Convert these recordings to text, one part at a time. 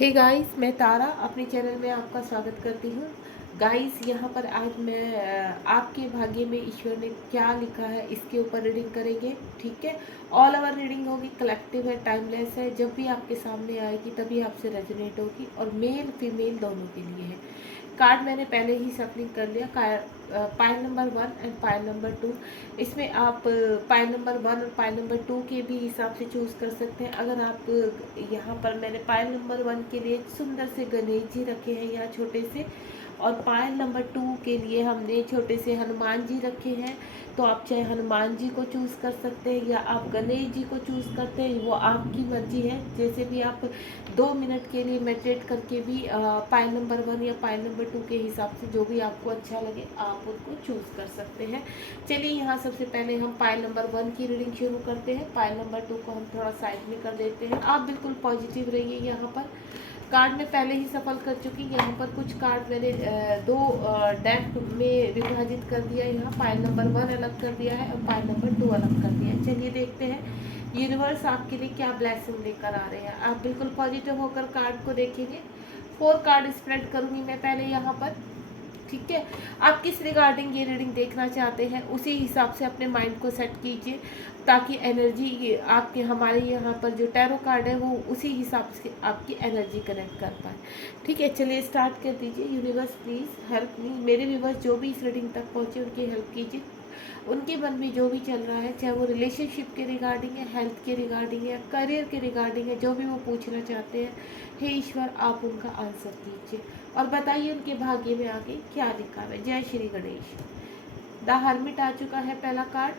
Hey guys, मैं तारा अपने channel में आपका स्वागत करती हूँ। गाइस, यहाँ पर आज मैं आपके भाग्य में ईश्वर ने क्या लिखा है इसके ऊपर रीडिंग करेंगे। ठीक है, ऑल ओवर रीडिंग होगी, कलेक्टिव है, टाइमलेस है। जब भी आपके सामने आएगी तभी आपसे रेजोनेट होगी और मेल फीमेल दोनों के लिए है। कार्ड मैंने पहले ही सफलिंग कर लिया। Pile number 1 and pile number 2। इसमें आप पाइल नंबर 1 और पाइल नंबर 2 के भी हिसाब से चूज़ कर सकते हैं। अगर आप यहाँ पर मैंने पाइल नंबर 1 के लिए सुंदर से गणेश जी रखे हैं यहाँ छोटे से, और पायल नंबर 2 के लिए हमने छोटे से हनुमान जी रखे हैं। तो आप चाहे हनुमान जी को चूज़ कर सकते हैं या आप गणेश जी को चूज़ करते हैं, वो आपकी मर्जी है। जैसे भी आप 2 मिनट के लिए मेडिटेट करके भी पायल नंबर 1 या पायल नंबर 2 के हिसाब से जो भी आपको अच्छा लगे आप उनको चूज़ कर सकते हैं। चलिए, यहाँ सबसे पहले हम पायल नंबर 1 की रीडिंग शुरू करते हैं। पायल नंबर 2 को हम थोड़ा साइड में कर देते हैं। आप बिल्कुल पॉजिटिव रहिए। यहाँ पर कार्ड में पहले ही सफल कर चुकी। यहाँ पर कुछ कार्ड मैंने दो डेक में विभाजित कर दिया। यहाँ पाइल नंबर 1 अलग कर दिया है और पाइल नंबर 2 अलग कर दिया है। चलिए देखते हैं यूनिवर्स आपके लिए क्या ब्लेसिंग लेकर आ रहे हैं। आप बिल्कुल पॉजिटिव होकर कार्ड को देखेंगे। 4 कार्ड स्प्रेड करूँगी मैं पहले यहाँ पर। ठीक है, आप किस रिगार्डिंग ये रीडिंग देखना चाहते हैं उसी हिसाब से अपने माइंड को सेट कीजिए, ताकि एनर्जी आपके हमारे यहाँ पर जो टैरो कार्ड है वो उसी हिसाब से आपकी एनर्जी कनेक्ट कर पाए। ठीक है, चलिए स्टार्ट कर दीजिए। Universe please help me. मेरे व्यूवर्स जो भी इस रीडिंग तक पहुँचे उनकी हेल्प कीजिए। उनके मन में जो भी चल रहा है, चाहे वो रिलेशनशिप के रिगार्डिंग है, हेल्थ के रिगार्डिंग है, करियर के रिगार्डिंग है, जो भी वो पूछना चाहते हैं, हे ईश्वर आप उनका आंसर कीजिए और बताइए उनके भाग्य में आगे क्या लिखा है। जय श्री गणेश। द हर्मिट आ चुका है पहला कार्ड।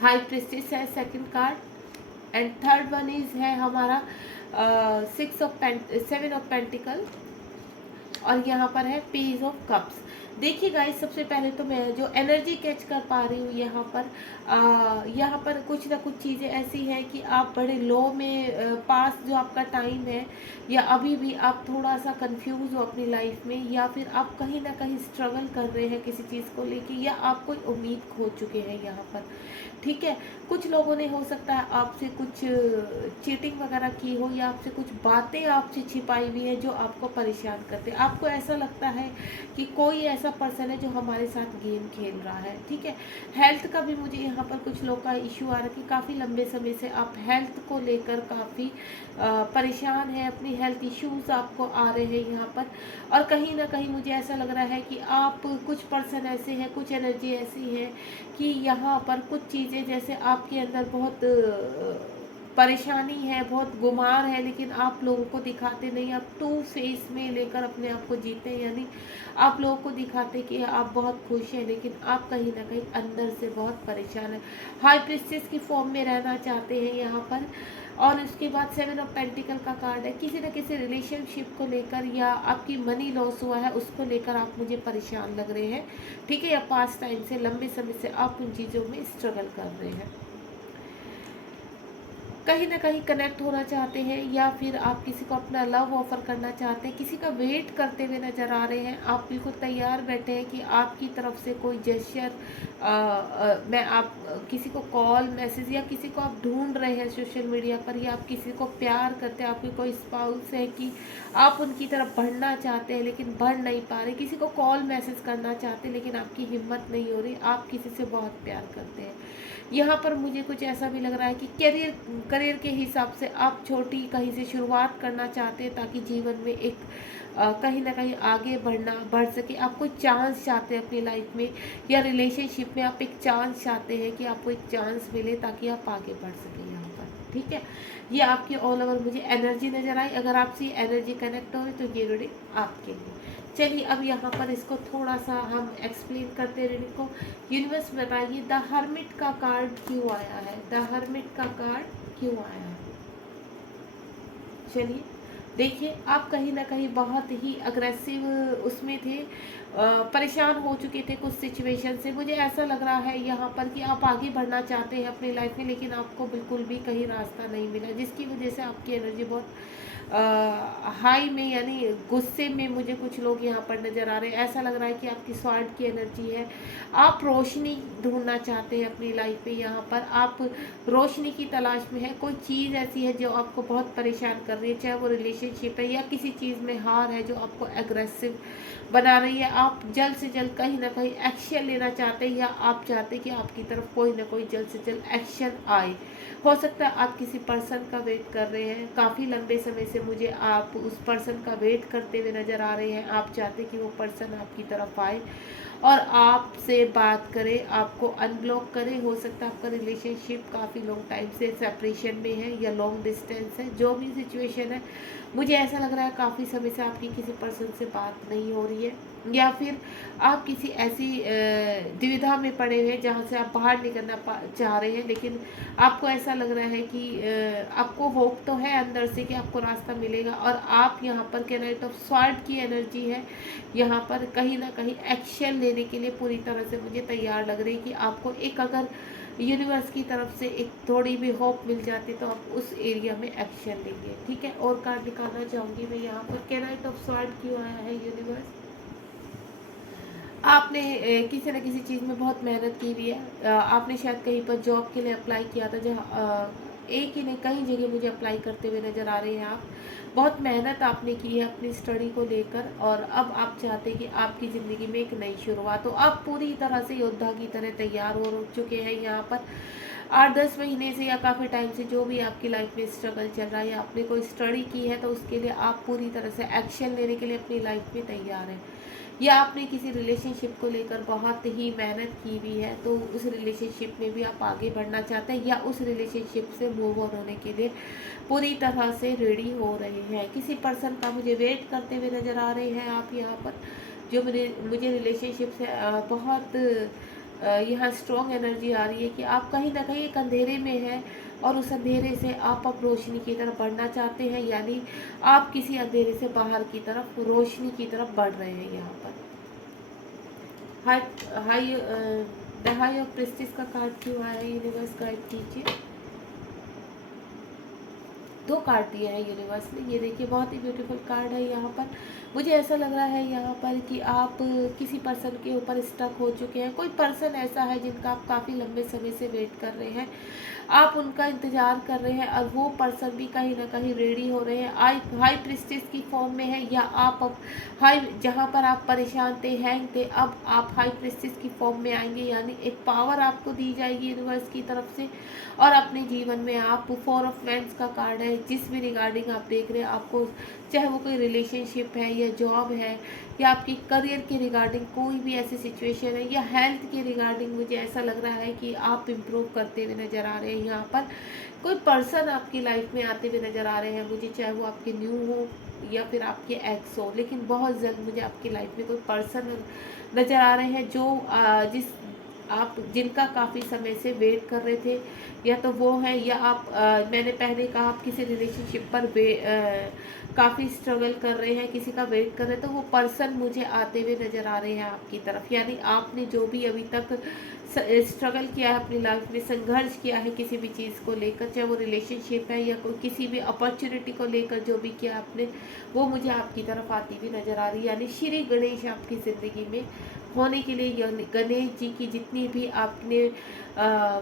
हाई प्रिस्टिस है second card. And third one is है हमारा 7 ऑफ पेंटिकल। और यहाँ पर है पेज ऑफ कप्स। देखिए गाइस, सबसे पहले तो मैं जो एनर्जी कैच कर पा रही हूँ यहाँ पर कुछ ना कुछ चीज़ें ऐसी हैं कि आप बड़े लो में पास जो आपका टाइम है, या अभी भी आप थोड़ा सा कंफ्यूज हो अपनी लाइफ में, या फिर आप कहीं ना कहीं स्ट्रगल कर रहे हैं किसी चीज़ को लेके, या आप कोई उम्मीद खो चुके हैं यहाँ पर। ठीक है, कुछ लोगों ने हो सकता है आपसे कुछ चीटिंग वगैरह की हो, या आपसे कुछ बातें आपसे छिपाई हुई है जो आपको परेशान करते हैं। आपको ऐसा लगता है कि कोई ऐसा पर्सन है जो हमारे साथ गेम खेल रहा है। ठीक है, हेल्थ का भी मुझे यहाँ पर कुछ लोग का इशू आ रहा है कि काफ़ी लंबे समय से आप हेल्थ को लेकर काफ़ी परेशान हैं। अपनी हेल्थ इश्यूज आपको आ रहे हैं यहाँ पर। और कहीं ना कहीं मुझे ऐसा लग रहा है कि आप कुछ पर्सन ऐसे हैं, कुछ एनर्जी ऐसी है कि यहाँ पर कुछ चीज़ें जैसे आपके अंदर बहुत परेशानी है, बहुत गुमार है, लेकिन आप लोगों को दिखाते नहीं। आप टू फेस में लेकर अपने आप को जीते हैं, यानी आप लोगों को दिखाते कि आप बहुत खुश हैं, लेकिन आप कहीं ना कहीं अंदर से बहुत परेशान हैं। हाई प्रिस्टेस की फॉर्म में रहना चाहते हैं यहाँ पर। और उसके बाद 7 ऑफ पेंटिकल का कार्ड है। किसी न किसी रिलेशनशिप को लेकर या आपकी मनी लॉस हुआ है उसको लेकर आप मुझे परेशान लग रहे हैं। ठीक है, या पास्ट टाइम से लंबे समय से आप उन चीज़ों में स्ट्रगल कर रहे हैं। कहीं ना कहीं कनेक्ट होना चाहते हैं, या फिर आप किसी को अपना लव ऑफर करना चाहते हैं, किसी का वेट करते हुए नज़र आ रहे हैं। आप बिल्कुल तैयार बैठे हैं कि आपकी तरफ से कोई जेस्चर, मैं आप किसी को कॉल मैसेज, या किसी को आप ढूंढ रहे हैं सोशल मीडिया पर, या आप किसी को प्यार करते हैं, आपकी कोई स्पाउस है कि आप उनकी तरफ बढ़ना चाहते हैं लेकिन बढ़ नहीं पा रहे। किसी को कॉल मैसेज करना चाहते हैं लेकिन आपकी हिम्मत नहीं हो रही। आप किसी से बहुत प्यार करते हैं। यहाँ पर मुझे कुछ ऐसा भी लग रहा है कि करियर के हिसाब से आप छोटी कहीं से शुरुआत करना चाहते हैं, ताकि जीवन में एक कहीं ना कहीं आगे बढ़ सके। आप कोई चांस चाहते हैं अपनी लाइफ में, या रिलेशनशिप में आप एक चांस चाहते हैं कि आपको एक चांस मिले ताकि आप आगे बढ़ सकें यहाँ पर। ठीक है, ये आपकी ऑल ओवर मुझे एनर्जी नज़र आई। अगर आपसे एनर्जी कनेक्ट हो रही तो ये रीडिंग आपके लिए। चलिए, अब यहाँ पर इसको थोड़ा सा हम एक्सप्लेन करते हैं रीडिंग को। यूनिवर्स बताइए, द हर्मिट का कार्ड क्यों आया है? द हर्मिट का कार्ड क्यों आया है? चलिए, देखिए, आप कहीं न कहीं बहुत ही अग्रेसिव उसमें थे, परेशान हो चुके थे कुछ सिचुएशन से। मुझे ऐसा लग रहा है यहाँ पर कि आप आगे बढ़ना चाहते हैं अपनी लाइफ में, लेकिन आपको बिल्कुल भी कहीं रास्ता नहीं मिला, जिसकी वजह से आपकी एनर्जी बहुत हाई में, यानी गुस्से में मुझे कुछ लोग यहाँ पर नज़र आ रहे हैं। ऐसा लग रहा है कि आपकी स्वार्थ की एनर्जी है। आप रोशनी ढूँढना चाहते हैं अपनी लाइफ में, यहाँ पर आप रोशनी की तलाश में है। कोई चीज़ ऐसी है जो आपको बहुत परेशान कर रही है, चाहे वो रिलेशनशिप है या किसी चीज़ में हार है जो आपको एग्रेसिव बना रही है। आप जल्द से जल्द कहीं ना कहीं एक्शन लेना चाहते हैं, या आप चाहते हैं कि आपकी तरफ कोई ना कोई जल्द से जल्द एक्शन आए। हो सकता है आप किसी पर्सन का वेट कर रहे हैं, काफ़ी लंबे समय से मुझे आप उस पर्सन का वेट करते हुए नज़र आ रहे हैं। आप चाहते हैं कि वो पर्सन आपकी तरफ आए और आपसे बात करे, आपको अनब्लॉक करे। हो सकता है आपका रिलेशनशिप काफ़ी लॉन्ग टाइम से सेपरेशन में है या लॉन्ग डिस्टेंस है, जो भी सिचुएशन है। मुझे ऐसा लग रहा है काफ़ी समय से आपकी किसी पर्सन से बात नहीं हो रही है, या फिर आप किसी ऐसी दुविधा में पड़े हुए हैं जहाँ से आप बाहर निकलना चाह रहे हैं, लेकिन आपको ऐसा लग रहा है कि आपको होप तो है अंदर से कि आपको रास्ता मिलेगा। और आप यहाँ पर क्या नाइट ऑफ स्वॉर्ड की एनर्जी है, यहाँ पर कहीं ना कहीं एक्शन लेने के लिए पूरी तरह से मुझे तैयार लग रही है कि आपको एक, अगर यूनिवर्स की तरफ से एक थोड़ी भी होप मिल जाती तो आप उस एरिया में एक्शन लेंगे। ठीक है, और कार्ड निकालना चाहूँगी मैं यहाँ पर। क्या नाइट ऑफ स्वॉर्ड क्यों आया है यूनिवर्स? आपने किसी न किसी चीज़ में बहुत मेहनत की हुई है। आपने शायद कहीं पर जॉब के लिए अप्लाई किया था, जहाँ एक ही नहीं कई जगह मुझे अप्लाई करते हुए नज़र आ रहे हैं आप। बहुत मेहनत आपने की है अपनी स्टडी को लेकर, और अब आप चाहते हैं कि आपकी ज़िंदगी में एक नई शुरुआत हो। आप पूरी तरह से योद्धा की तरह तैयार हो चुके हैं यहाँ पर। 8-10 महीने से या काफ़ी टाइम से जो भी आपकी लाइफ में स्ट्रगल चल रहा है, या आपने कोई स्टडी की है तो उसके लिए आप पूरी तरह से एक्शन लेने के लिए अपनी लाइफ में तैयार हैं। या आपने किसी रिलेशनशिप को लेकर बहुत ही मेहनत की हुई है, तो उस रिलेशनशिप में भी आप आगे बढ़ना चाहते हैं, या उस रिलेशनशिप से मूव ऑन होने के लिए पूरी तरह से रेडी हो रहे हैं। किसी पर्सन का मुझे वेट करते हुए नज़र आ रहे हैं आप यहाँ पर, जो मुझे रिलेशनशिप से बहुत यहाँ स्ट्रॉन्ग एनर्जी आ रही है कि आप कहीं ना कहीं एक अंधेरे में हैं, और उस अंधेरे से आप अब रोशनी की तरफ बढ़ना चाहते हैं, यानी आप किसी अंधेरे से बाहर की तरफ रोशनी की तरफ बढ़ रहे हैं यहाँ पर। High high the high of prestige का कार्ड क्यों आया है यूनिवर्स? गाइड कीजिए। 2 कार्ड दिया है यूनिवर्स ने, ये देखिए बहुत ही ब्यूटीफुल कार्ड है यहाँ पर। मुझे ऐसा लग रहा है यहाँ पर कि आप किसी पर्सन के ऊपर स्टक हो चुके हैं। कोई पर्सन ऐसा है जिनका आप काफ़ी लंबे समय से वेट कर रहे हैं, आप उनका इंतज़ार कर रहे हैं, और वो पर्सन भी कहीं ना कहीं रेडी हो रहे हैं। हाई प्रिस्टिस की फॉर्म में है, या आप अब हाई, जहाँ पर आप परेशान थे, हैंग थे, अब आप हाई प्रिस्टिस की फॉर्म में आएंगे, यानी एक पावर आपको दी जाएगी यूनिवर्स की तरफ से। और अपने जीवन में आप 4 ऑफ वैंड्स का कार्ड है, जिस भी रिगार्डिंग आप देख रहे हैं, आपको चाहे वो कोई रिलेशनशिप है या जॉब है, या आपकी करियर के रिगार्डिंग कोई भी ऐसी सिचुएशन है, या हेल्थ के रिगार्डिंग, मुझे ऐसा लग रहा है कि आप इम्प्रूव करते हुए नज़र आ रहे हैं यहाँ पर। कोई पर्सन आपकी लाइफ में आते हुए नज़र आ रहे हैं मुझे, चाहे वो आपके न्यू हो या फिर आपके एक्स हो, लेकिन बहुत जल्द मुझे आपकी लाइफ में कोई पर्सन नज़र आ रहे हैं जो जिस आप जिनका काफ़ी समय से वेट कर रहे थे, या तो वो है, या आप मैंने पहले कहा आप किसी रिलेशनशिप पर काफ़ी स्ट्रगल कर रहे हैं, किसी का वेट कर रहे हैं, तो वो पर्सन मुझे आते हुए नज़र आ रहे हैं आपकी तरफ। यानी आपने जो भी अभी तक स्ट्रगल किया है अपनी लाइफ में, संघर्ष किया है किसी भी चीज़ को लेकर, चाहे वो रिलेशनशिप है या कोई किसी भी अपॉर्चुनिटी को लेकर जो भी किया आपने, वो मुझे आपकी तरफ आती हुई नज़र आ रही है। यानी श्री गणेश आपकी ज़िंदगी में होने के लिए, गणेश जी की जितनी भी आपने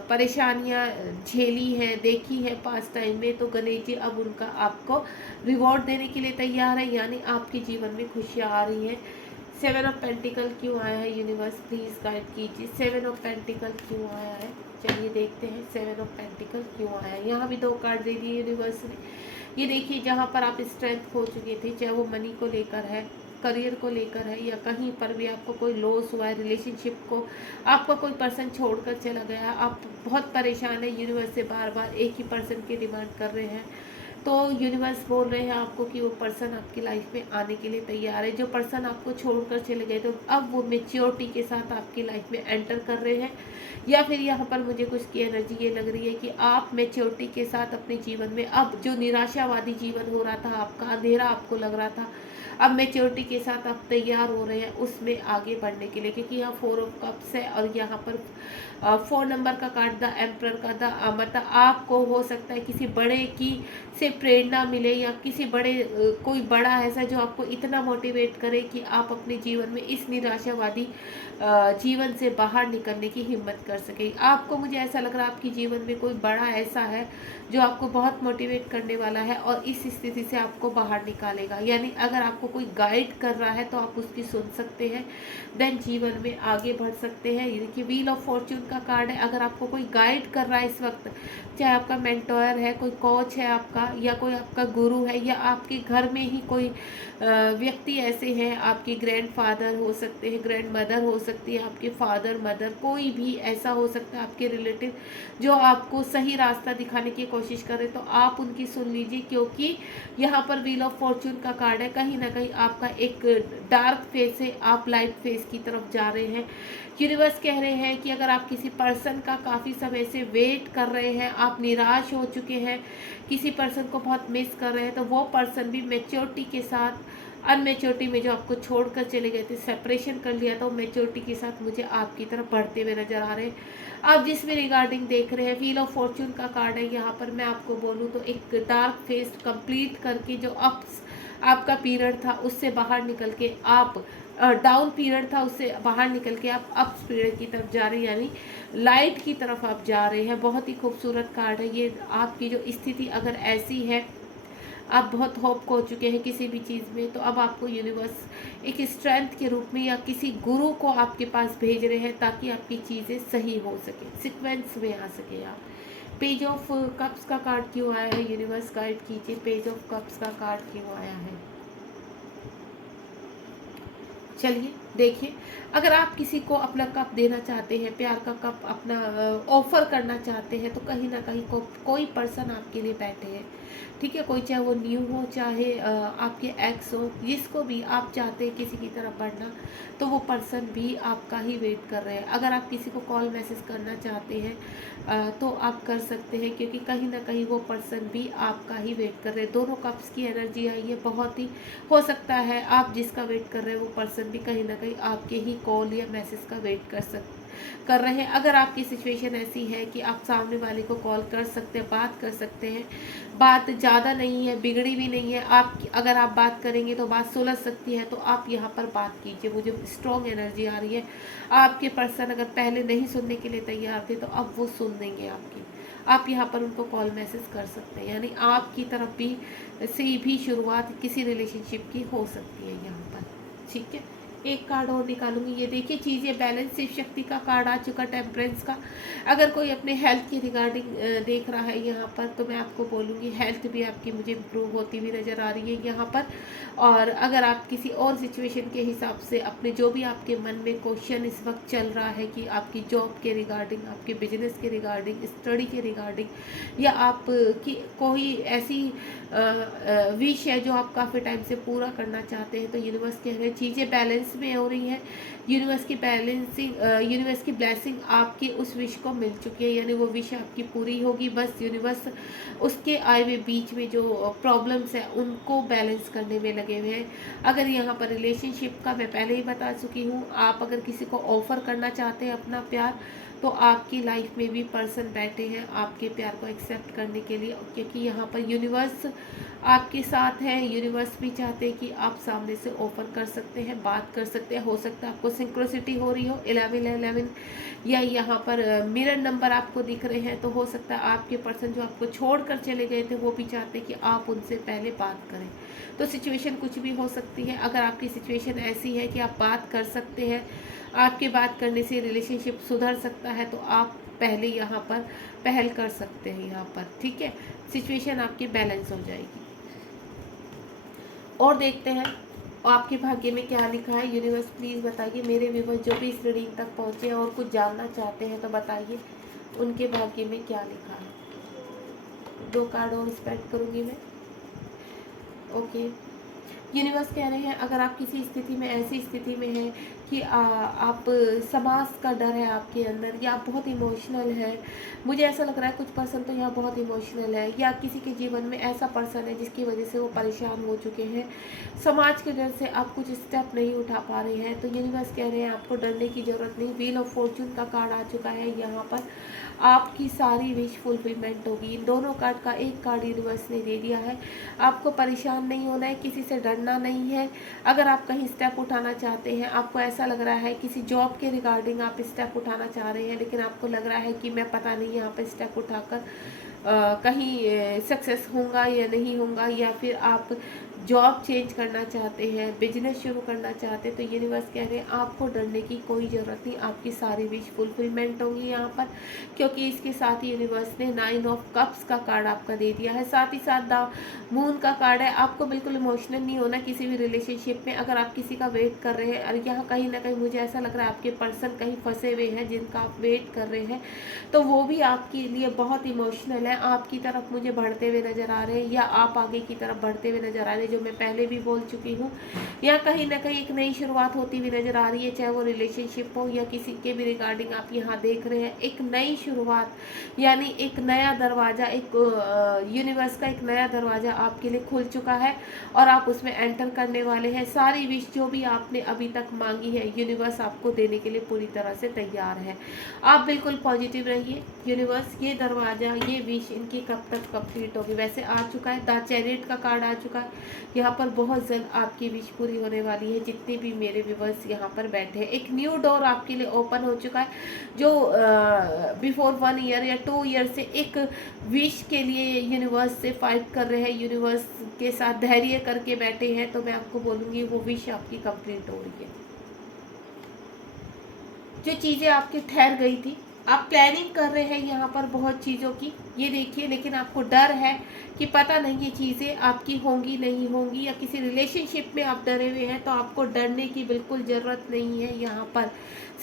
परेशानियां झेली हैं, देखी है पास्ट टाइम में, तो गणेश जी अब उनका आपको रिवॉर्ड देने के लिए तैयार है, यानी आपके जीवन में खुशियाँ आ रही हैं। 7 ऑफ पेंटिकल क्यों आया है यूनिवर्स? प्लीज़ गाइड कीजिए। 7 ऑफ पेंटिकल क्यों आया है? चलिए देखते हैं 7 ऑफ पेंटिकल क्यों आया है। यहाँ भी 2 कार्ड दे दिए यूनिवर्स ने। ये देखिए, जहाँ पर आप स्ट्रेंथ खो चुके थे, चाहे वो मनी को लेकर है, करियर को लेकर है, या कहीं पर भी आपको कोई लॉस हुआ है, रिलेशनशिप को आपका कोई पर्सन छोड़कर चला गया, आप बहुत परेशान है, यूनिवर्स से बार बार एक ही पर्सन की डिमांड कर रहे हैं, तो यूनिवर्स बोल रहे हैं आपको कि वो पर्सन आपकी लाइफ में आने के लिए तैयार है। जो पर्सन आपको छोड़कर चले गए तो अब वो मेच्योरिटी के साथ आपकी लाइफ में एंटर कर रहे हैं। या फिर यहाँ पर मुझे कुछ की एनर्जी ये लग रही है कि आप मेच्योरिटी के साथ अपने जीवन में, अब जो निराशावादी जीवन हो रहा था आपका, अंधेरा आपको लग रहा था, अब मेच्योरिटी के साथ आप तैयार हो रहे हैं उसमें आगे बढ़ने के लिए। क्योंकि यहाँ 4 ऑफ कप्स है और यहाँ पर 4 नंबर का कार्ड द एम्परर का द मतलब आपको हो सकता है किसी बड़े की से प्रेरणा मिले, या किसी बड़े कोई बड़ा ऐसा जो आपको इतना मोटिवेट करे कि आप अपने जीवन में इस निराशावादी जीवन से बाहर निकलने की हिम्मत कर सके। आपको, मुझे ऐसा लग रहा है आपके जीवन में कोई बड़ा ऐसा है जो आपको बहुत मोटिवेट करने वाला है और इस स्थिति से आपको बाहर निकालेगा। यानी अगर आपको कोई गाइड कर रहा है तो आप उसकी सुन सकते हैं, देन जीवन में आगे बढ़ सकते हैं। देखिए व्हील ऑफ फॉर्च्यून का कार्ड है। अगर आपको कोई गाइड कर रहा है इस वक्त, चाहे आपका मेंटोर है, कोई कोच है आपका, या कोई आपका गुरु है, या आपके घर में ही कोई व्यक्ति ऐसे हैं, आपके ग्रैंडफादर हो सकते हैं, ग्रैंड मदर हो सकती है, आपके फादर मदर, कोई भी ऐसा हो सकता है आपके रिलेटिव जो आपको सही रास्ता दिखाने की कोशिश करे, तो आप उनकी सुन लीजिए। क्योंकि यहाँ पर व्हील ऑफ फॉर्च्यून का कार्ड है। कहीं ना कहीं आपका एक डार्क फेस से आप लाइट फेस की तरफ जा रहे हैं। यूनिवर्स कह रहे हैं कि अगर आप किसी पर्सन का काफ़ी समय से वेट कर रहे हैं, आप निराश हो चुके हैं, किसी पर्सन को बहुत मिस कर रहे हैं, तो वो पर्सन भी मेच्योरिटी के साथ, अनमेच्योरिटी में जो आपको छोड़कर चले गए थे, सेपरेशन कर लिया था, वो मेच्योरिटी के साथ मुझे आपकी तरफ बढ़ते हुए नजर आ रहे हैं। आप जिसमें रिगार्डिंग देख रहे हैं, व्हील ऑफ फॉर्च्यून का कार्ड है। यहाँ पर मैं आपको बोलूँ तो एक डार्क फेस कंप्लीट करके जो अप्स आपका पीरियड था उससे बाहर निकल के आप, डाउन पीरियड था उससे बाहर निकल के आप अप पीरियड की तरफ जा रहे हैं, यानी लाइट की तरफ आप जा रहे हैं। बहुत ही खूबसूरत कार्ड है ये। आपकी जो स्थिति अगर ऐसी है, आप बहुत होप खो चुके हैं किसी भी चीज़ में, तो अब आपको यूनिवर्स एक स्ट्रेंथ के रूप में या किसी गुरु को आपके पास भेज रहे हैं ताकि आपकी चीज़ें सही हो सके, सीक्वेंस में आ सके। आप पेज ऑफ कप्स का कार्ड क्यों आया है? यूनिवर्स गाइड कीजिए, पेज ऑफ कप्स का कार्ड क्यों आया है? चलिए देखिए, अगर आप किसी को अपना कप देना चाहते हैं, प्यार का कप अपना ऑफर करना चाहते हैं, तो कहीं ना कहीं कोई पर्सन आपके लिए बैठे हैं, ठीक है। कोई चाहे वो न्यू हो, चाहे आपके एक्स हो, जिसको भी आप चाहते हैं किसी की तरफ बढ़ना, तो वो पर्सन भी आपका ही वेट कर रहे हैं। अगर आप किसी को कॉल मैसेज करना चाहते हैं तो आप कर सकते हैं, क्योंकि कहीं ना कहीं वो पर्सन भी आपका ही वेट कर रहे हैं। दोनों कप्स की एनर्जी आई है। बहुत ही हो सकता है आप जिसका वेट कर रहे हैं वो पर्सन भी कहीं ना कहीं आपके ही कॉल या मैसेज का वेट कर रहे हैं। अगर आपकी सिचुएशन ऐसी है कि आप सामने वाले को कॉल कर सकते हैं, बात कर सकते हैं, बात ज़्यादा नहीं है, बिगड़ी भी नहीं है, आप अगर आप बात करेंगे तो बात सुलझ सकती है, तो आप यहाँ पर बात कीजिए। मुझे स्ट्रॉन्ग एनर्जी आ रही है। आपके पर्सन अगर पहले नहीं सुनने के लिए तैयार थे तो अब वो सुन देंगे आपकी। आप यहाँ पर उनको कॉल मैसेज कर सकते हैं, यानी आपकी तरफ भी से भी शुरुआत किसी रिलेशनशिप की हो सकती है यहाँ पर, ठीक है। एक कार्ड और निकालूंगी। ये देखिए चीज़ें बैलेंस, शिव शक्ति का कार्ड आ चुका, टेम्परेंस का। अगर कोई अपने हेल्थ की रिगार्डिंग देख रहा है यहाँ पर, तो मैं आपको बोलूँगी हेल्थ भी आपकी मुझे इम्प्रूव होती हुई नज़र आ रही है यहाँ पर। और अगर आप किसी और सिचुएशन के हिसाब से अपने जो भी आपके मन में क्वेश्चन इस वक्त चल रहा है कि आपकी जॉब के रिगार्डिंग, आपके बिजनेस के रिगार्डिंग, स्टडी के रिगार्डिंग, या आप की कोई ऐसी विश है जो आप काफ़ी टाइम से पूरा करना चाहते हैं, तो यूनिवर्स कह रहे हैं चीज़ें बैलेंस में हो रही हैं। यूनिवर्स की बैलेंसिंग, यूनिवर्स की ब्लेसिंग आपकी उस विश को मिल चुकी है, यानी वो विश आपकी पूरी होगी। बस यूनिवर्स उसके आए हुए बीच में जो प्रॉब्लम्स है उनको बैलेंस करने में लगे हुए हैं। अगर यहाँ पर रिलेशनशिप का मैं पहले ही बता चुकी हूँ, आप अगर किसी को ऑफर करना चाहते हैं अपना प्यार, तो आपकी लाइफ में भी पर्सन बैठे हैं आपके प्यार को एक्सेप्ट करने के लिए, क्योंकि यहाँ पर यूनिवर्स आपके साथ है। यूनिवर्स भी चाहते हैं कि आप सामने से ऑफर कर सकते हैं, बात कर सकते हैं। हो सकता है आपको सिंक्रोसिटी हो रही हो 1111, या यहाँ पर मिरर नंबर आपको दिख रहे हैं, तो हो सकता है आपके पर्सन जो आपको छोड़ कर चले गए थे वो भी चाहते हैं कि आप उनसे पहले बात करें। तो सिचुएशन कुछ भी हो सकती है। अगर आपकी सिचुएशन ऐसी है कि आप बात कर सकते हैं, आपके बात करने से रिलेशनशिप सुधर सकता है, तो आप पहले यहाँ पर पहल कर सकते हैं यहाँ पर, ठीक है। सिचुएशन आपकी बैलेंस हो जाएगी। और देखते हैं आपके भाग्य में क्या लिखा है। यूनिवर्स प्लीज़ बताइए, मेरे व्यूअर्स जो भी इस रीडिंग तक पहुँचे और कुछ जानना चाहते हैं तो बताइए उनके भाग्य में क्या लिखा है। 2 कार्ड और स्पेड करूँगी मैं। ओके, यूनिवर्स कह रहे हैं अगर आप किसी स्थिति में, ऐसी स्थिति में हैं कि आप, समाज का डर है आपके अंदर, या आप बहुत इमोशनल है, मुझे ऐसा लग रहा है कुछ पर्सन तो यहाँ बहुत इमोशनल है, या किसी के जीवन में ऐसा पर्सन है जिसकी वजह से वो परेशान हो चुके हैं, समाज के डर से आप कुछ स्टेप नहीं उठा पा रहे हैं, तो यूनिवर्स कह रहे हैं आपको डरने की ज़रूरत नहीं। व्हील ऑफ फॉर्चून का कार्ड आ चुका है यहाँ पर, आपकी सारी विश फुलफिलमेंट होगी। इन दोनों कार्ड का एक कार्ड यूनिवर्स ने दे दिया है। आपको परेशान नहीं होना है, किसी से डरना नहीं है। अगर आप कहीं स्टेप उठाना चाहते हैं, आपको ऐसा लग रहा है किसी जॉब के रिगार्डिंग आप स्टेप उठाना चाह रहे हैं, लेकिन आपको लग रहा है कि मैं पता नहीं यहाँ पर स्टेप उठाकर कहीं सक्सेस होगा या नहीं होगा, या फिर आप जॉब चेंज करना चाहते हैं, बिजनेस शुरू करना चाहते हैं, तो यूनिवर्स कह रहे हैं आपको डरने की कोई ज़रूरत नहीं, आपकी सारी विश फुलफिलमेंट होगी यहाँ पर, क्योंकि इसके साथ ही यूनिवर्स ने 9 ऑफ कप्स का कार्ड आपका दे दिया है, साथ ही साथ द मून का कार्ड है। आपको बिल्कुल इमोशनल नहीं होना किसी भी रिलेशनशिप में। अगर आप किसी का वेट कर रहे हैं, और यहाँ कहीं ना कहीं मुझे ऐसा लग रहा है आपके पर्सन कहीं फंसे हुए हैं जिनका आप वेट कर रहे हैं, तो वो भी आपके लिए बहुत इमोशनल है, आपकी तरफ मुझे बढ़ते हुए नज़र आ रहे हैं, या आप आगे की तरफ बढ़ते हुए नज़र आ रहे हैं, जो मैं पहले भी बोल चुकी हूँ। या कहीं ना कहीं एक नई शुरुआत होती हुई नज़र आ रही है, चाहे वो रिलेशनशिप हो या किसी के भी रिगार्डिंग आप यहाँ देख रहे हैं। एक नई शुरुआत, यानी एक नया दरवाज़ा, एक यूनिवर्स का एक नया दरवाज़ा आपके लिए खुल चुका है, और आप उसमें एंटर करने वाले हैं। सारी विश जो भी आपने अभी तक मांगी है, यूनिवर्स आपको देने के लिए पूरी तरह से तैयार है। आप बिल्कुल पॉजिटिव रहिए। यूनिवर्स, ये दरवाज़ा, ये विश इनकी कब तक कंप्लीट होगी। वैसे आ चुका है, द चैरियट का कार्ड आ चुका है। यहाँ पर बहुत जल्द आपकी विश पूरी होने वाली है। जितने भी मेरे व्यूवर्स यहाँ पर बैठे हैं, एक न्यू डोर आपके लिए ओपन हो चुका है, जो बिफोर 1 ईयर या 2 ईयर से एक विश के लिए यूनिवर्स से फाइट कर रहे हैं, यूनिवर्स के साथ धैर्य करके बैठे हैं, तो मैं आपको बोलूँगी वो विश आपकी कंप्लीट हो रही है। जो चीज़ें आपकी ठहर गई थी, आप प्लानिंग कर रहे हैं यहाँ पर बहुत चीज़ों की, ये देखिए, लेकिन आपको डर है कि पता नहीं ये चीज़ें आपकी होंगी नहीं होंगी, या किसी रिलेशनशिप में आप डरे हुए हैं, तो आपको डरने की बिल्कुल ज़रूरत नहीं है। यहाँ पर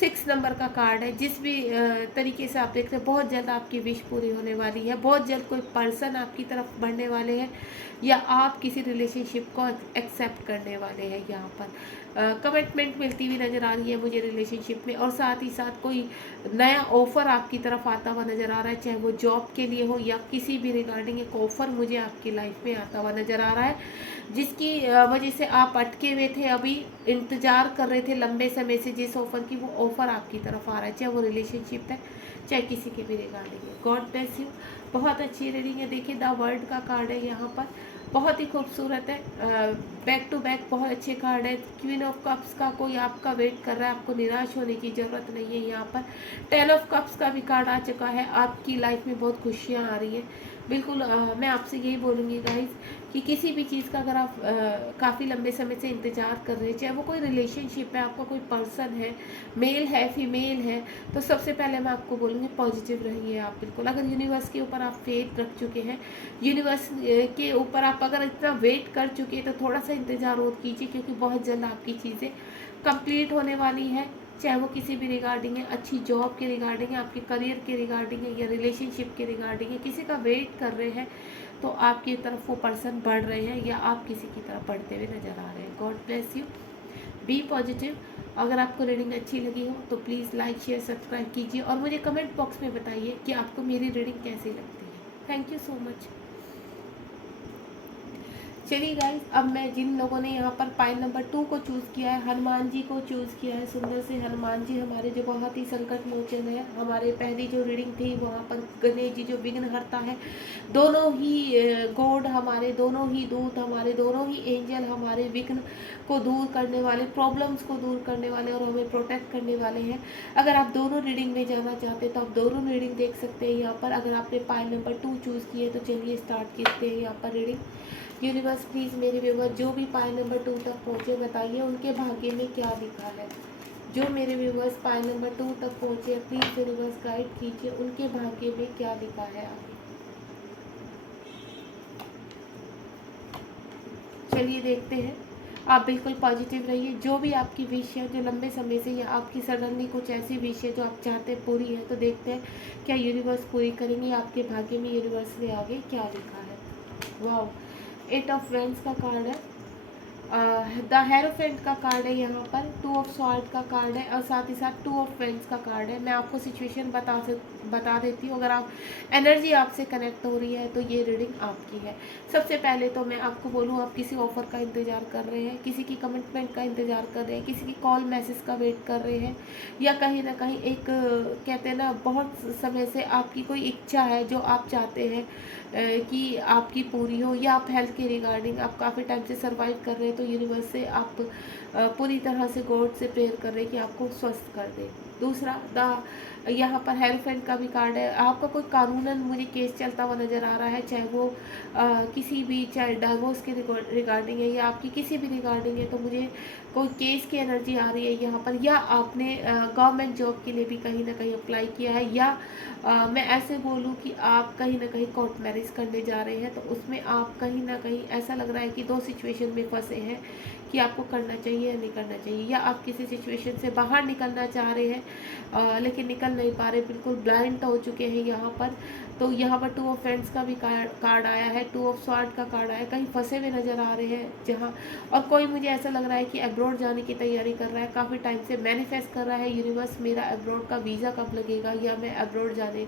6 नंबर का कार्ड है। जिस भी तरीके से आप देख रहे हैं, बहुत जल्द आपकी विश पूरी होने वाली है, बहुत जल्द कोई पर्सन आपकी तरफ बढ़ने वाले हैं, या आप किसी रिलेशनशिप को एक्सेप्ट करने वाले हैं। यहाँ पर कमिटमेंट मिलती हुई नज़र आ रही है मुझे रिलेशनशिप में, और साथ ही साथ कोई नया ऑफ़र आपकी तरफ आता हुआ नज़र आ रहा है, चाहे वो जॉब के लिए हो या किसी भी रिगार्डिंग एक ऑफ़र मुझे आपकी लाइफ में आता हुआ नज़र आ रहा है, जिसकी वजह से आप अटके हुए थे, अभी इंतज़ार कर रहे थे लंबे समय से जिस ऑफ़र की, वो ऑफ़र आपकी तरफ आ रहा है, चाहे वो रिलेशनशिप है, चाहे किसी के भी रिगार्डिंग है। God bless you. बहुत अच्छी रीडिंग है। देखिए, द वर्ल्ड का कार्ड है यहाँ पर, बहुत ही खूबसूरत है, बैक टू बैक बहुत अच्छे कार्ड है। क्वीन ऑफ कप्स का कोई आपका वेट कर रहा है, आपको निराश होने की ज़रूरत नहीं है। यहाँ पर 10 ऑफ कप्स का भी कार्ड आ चुका है। आपकी लाइफ में बहुत खुशियाँ आ रही हैं। बिल्कुल मैं आपसे यही बोलूँगी गाइस कि किसी भी चीज़ का अगर आप काफ़ी लंबे समय से इंतज़ार कर रहे हैं, चाहे वो कोई रिलेशनशिप है, आपका कोई पर्सन है, मेल है, फीमेल है, तो सबसे पहले मैं आपको बोलूँगी पॉजिटिव रहिए आप बिल्कुल। अगर यूनिवर्स के ऊपर आप फेथ रख चुके हैं, यूनिवर्स के ऊपर आप अगर इतना वेट कर चुके हैं, तो थोड़ा सा इंतज़ार और कीजिए, क्योंकि बहुत जल्द आपकी चीज़ें कंप्लीट होने वाली है, चाहे वो किसी भी रिगार्डिंग है, अच्छी जॉब के रिगार्डिंग है, आपके करियर के रिगार्डिंग है, या रिलेशनशिप के रिगार्डिंग है, किसी का वेट कर रहे हैं, तो आपकी तरफ वो पर्सन बढ़ रहे हैं, या आप किसी की तरफ बढ़ते हुए नज़र आ रहे हैं। God bless you, be positive. अगर आपको रीडिंग अच्छी लगी हो तो प्लीज़ लाइक शेयर सब्सक्राइब कीजिए, और मुझे कमेंट बॉक्स में बताइए कि आपको मेरी रीडिंग कैसी लगती है। Thank you so much. चलिए गाइस, अब मैं जिन लोगों ने यहाँ पर पाइल नंबर 2 को चूज़ किया है, हनुमान जी को चूज़ किया है, सुंदर से हनुमान जी हमारे जो बहुत ही संकट मोचन है। हमारे पहली जो रीडिंग थी वहाँ पर गणेश जी जो विघ्न हरता है, दोनों ही गॉड हमारे, दोनों ही दूत हमारे, दोनों ही एंजल हमारे विघ्न को दूर करने वाले, प्रॉब्लम्स को दूर करने वाले, और हमें प्रोटेक्ट करने वाले हैं। अगर आप दोनों रीडिंग में जाना चाहते हैं तो आप दोनों रीडिंग देख सकते हैं यहाँ पर। अगर आपने पाइल नंबर 2 चूज़ किए तो चलिए स्टार्ट करते हैं यहाँ पर रीडिंग। यूनिवर्स प्लीज़ मेरे व्यूवर जो भी पाइल नंबर 2 तक पहुँचे, बताइए उनके भाग्य में क्या लिखा है। जो मेरे व्यूवर्स पाइल नंबर 2 तक पहुँचे, प्लीज़ यूनिवर्स गाइड कीजिए उनके भाग्य में क्या लिखा है आगे। चलिए देखते हैं। आप बिल्कुल पॉजिटिव रहिए। जो भी आपकी विश है, जो लंबे समय से या आपकी सडनली कुछ ऐसी विश है जो आप चाहते हैं पूरी है, तो देखते हैं क्या यूनिवर्स पूरी करेंगे। आपके भाग्य में यूनिवर्स ने आगे क्या लिखा है। वाह, 8 ऑफ वेंस का कार्ड है, द हेरोफेंट का कार्ड है, यहाँ पर 2 ऑफ स्वॉर्ड का कार्ड है और साथ ही साथ 2 ऑफ वेंस का कार्ड है। मैं आपको सिचुएशन बता देती हूँ। अगर आप एनर्जी आपसे कनेक्ट हो रही है तो ये रीडिंग आपकी है। सबसे पहले तो मैं आपको बोलूँ, आप किसी ऑफर का इंतज़ार कर रहे हैं, किसी की कमिटमेंट का इंतज़ार कर रहे हैं, किसी की कॉल मैसेज का वेट कर रहे हैं, या कहीं ना कहीं एक कहते हैं ना, बहुत समय से आपकी कोई इच्छा है जो आप चाहते हैं कि आपकी पूरी हो, या आप हेल्थ के रिगार्डिंग आप काफ़ी टाइम से सर्वाइव कर रहे हैं, तो यूनिवर्स से आप पूरी तरह से गॉड से प्रेयर कर रहे हैं कि आपको स्वस्थ कर दे। दूसरा, द यहाँ पर हेल्फेंट का भी कार्ड है। आपका कोई कानूनन मुझे केस चलता हुआ नज़र आ रहा है, चाहे वो किसी भी, चाहे डाइवोर्स के रिगार्डिंग है या आपकी किसी भी रिगार्डिंग है, तो मुझे कोई केस की एनर्जी आ रही है यहाँ पर, या आपने गवर्नमेंट जॉब के लिए भी कहीं ना कहीं अप्लाई किया है, या मैं ऐसे बोलूँ कि आप कहीं ना कहीं कोर्ट मैरिज करने जा रहे हैं, तो उसमें आप कहीं ना कहीं ऐसा लग रहा है कि 2 सिचुएशन में फंसे हैं कि आपको करना चाहिए या नहीं करना चाहिए, या आप किसी सिचुएशन से बाहर निकलना चाह रहे हैं लेकिन निकल नहीं पा रहे, बिल्कुल ब्लाइंड हो चुके हैं यहाँ पर। तो यहाँ पर 2 ऑफ फ्रेंड्स का भी कार्ड आया है, 2 ऑफ स्वॉर्ड का कार्ड आया है। कहीं फंसे हुए नज़र आ रहे हैं जहाँ, और कोई मुझे ऐसा लग रहा है कि अब्रॉड जाने की तैयारी कर रहा है, काफ़ी टाइम से मैनिफेस्ट कर रहा है यूनिवर्स, मेरा अब्रॉड का वीज़ा कब लगेगा, या मैं अब्रॉड जाने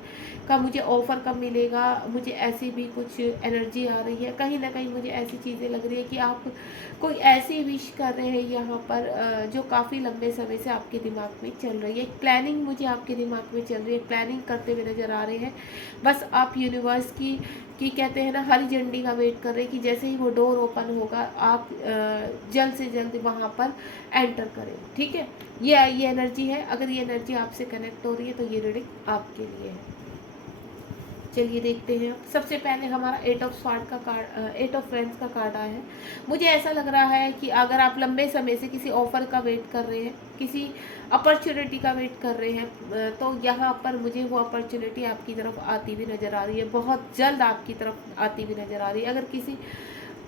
का मुझे ऑफ़र कब मिलेगा। मुझे ऐसी भी कुछ एनर्जी आ रही है, कहीं ना कहीं मुझे ऐसी चीज़ें लग रही है कि आप कोई ऐसी विश कर रहे हैं यहाँ पर जो काफ़ी लंबे समय से आपके दिमाग में चल रही है। प्लानिंग मुझे आपके दिमाग में चल रही है, प्लानिंग करते हुए नज़र आ रहे हैं। बस आप यूनिवर्स की कहते हैं ना, हरी झंडी का वेट कर रहे हैं कि जैसे ही वो डोर ओपन होगा आप जल्द से जल्द वहाँ पर एंटर करें। ठीक है, ये एनर्जी है। अगर ये एनर्जी आपसे कनेक्ट हो रही है तो ये रीडिंग आपके लिए है। चलिए देखते हैं। सबसे पहले हमारा 8 ऑफ स्वॉर्ड का कार्ड, 8 ऑफ फ्रेंड्स का कार्ड आया है। मुझे ऐसा लग रहा है कि अगर आप लंबे समय से किसी ऑफर का वेट कर रहे हैं, किसी अपॉर्चुनिटी का वेट कर रहे हैं, तो यहाँ पर मुझे वो अपॉर्चुनिटी आपकी तरफ आती हुई नज़र आ रही है, बहुत जल्द आपकी तरफ आती हुई नज़र आ रही है। अगर किसी